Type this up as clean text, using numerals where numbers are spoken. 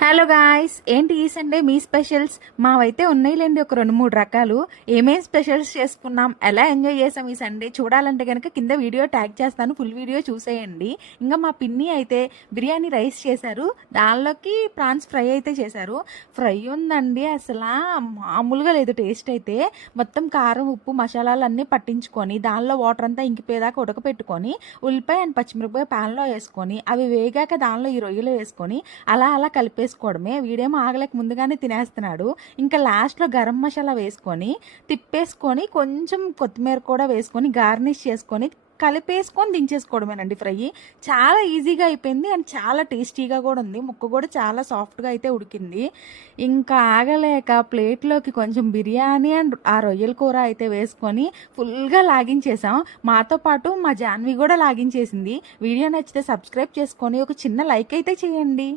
Hello guys, ఏంటి ఈ Sunday మీ specials? మావైతే ఉన్నాయిలేండి ఒక 2-3 రకాలు. ఏమేం స్పెషల్స్ చేసుకున్నాం, ఎలా ఎంజాయ్ చేసాం ఈ సండే చూడాలంటే కనుక కింద వీడియో ట్యాగ్ చేస్తాను, ఫుల్ వీడియో చూసేయండి. ఇంకా మా పిన్ని అయితే బిర్యానీ రైస్ చేశారు, దానిలోకి ప్రాన్స్ ఫ్రై అయితే చేశారు. ఫ్రై ఉందండి అసలు మామూలుగా లేదు టేస్ట్ అయితే. మొత్తం కారం ఉప్పు మసాలాలు అన్నీ పట్టించుకొని దానిలో వాటర్ అంతా ఇంకిపోయేదాకా ఉడకపెట్టుకొని ఉల్లిపాయ అండ్ పచ్చిమిరపకాయ ప్యాన్లో వేసుకొని అవి వేగాక దానిలో ఈ రొయ్యలు వేసుకొని అలా అలా కలిపేసుకోవడమే. వీడేమో ఆగలేక ముందుగానే తినేస్తున్నాడు. ఇంకా లాస్ట్లో గరం మసాలా వేసుకొని తిప్పేసుకొని కొంచెం కొత్తిమీర కూడా వేసుకొని గార్నిష్ చేసుకొని కలిపేసుకొని దించేసుకోవడమేనండి ఫ్రై. చాలా ఈజీగా అయిపోయింది అండ్ చాలా టేస్టీగా కూడా ఉంది. ముక్క కూడా చాలా సాఫ్ట్గా అయితే ఉడికింది. ఇంకా ఆగలేక ప్లేట్లోకి కొంచెం బిర్యానీ అండ్ ఆ రొయ్యల కూర అయితే వేసుకొని ఫుల్గా లాగించేసాం. మాతో పాటు మా జాన్వి కూడా లాగించేసింది. వీడియో నచ్చితే సబ్స్క్రైబ్ చేసుకొని ఒక చిన్న లైక్ అయితే చేయండి.